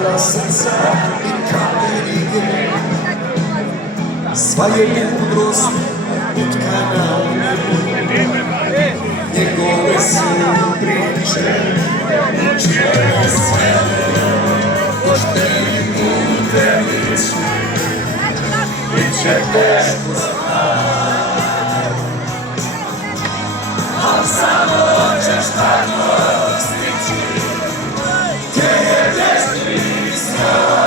dobra serca i kamieni Svaje mudrost utkana u nebu Njegove su priče učile sve Pošteni putevnici Biće teško stvar Al samo ćeš tako stići Gdje je vječni stan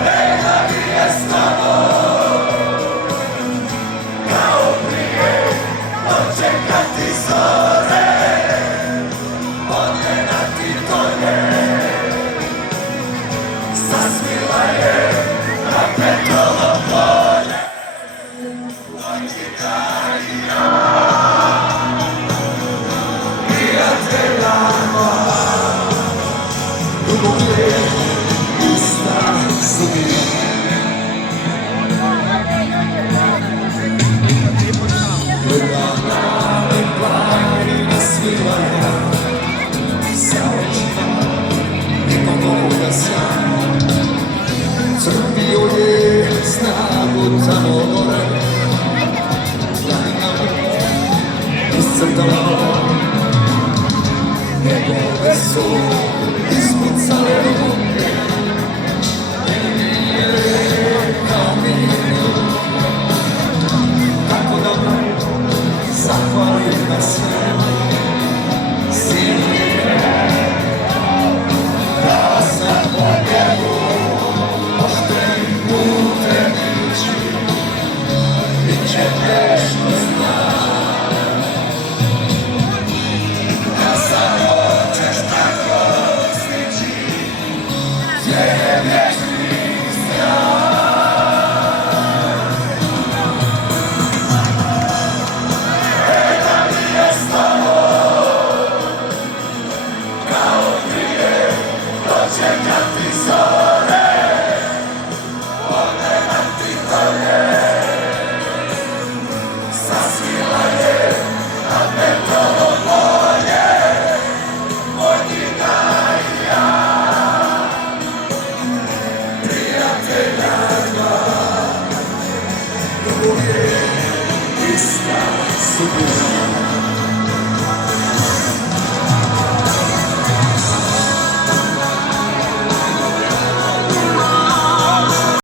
Neka mi je s tobom Kao prije dočekati zore Odgledati dolje Zasvila je na Petrovo polje Prijatelja moja Drugog je ista sudbina Ljubavna i planina svila je Sa očima nikoga sjajna Crpio je snagu tamo gore Planinama iscrtala Njegove su ispucale ruke Nije kao mi Tako dobro zahvalim na sve Sine Da sam po njegu Pošten putem ići Biće teško znam Da samo ćeš tako stići Gdje je vječni stan Neka mi je s tobom Kao prije dočekati zore Odgledati dolje Zasvila je na Petrovo polje Vojnika i ja Prijatelja dva Uvijek ista sudbina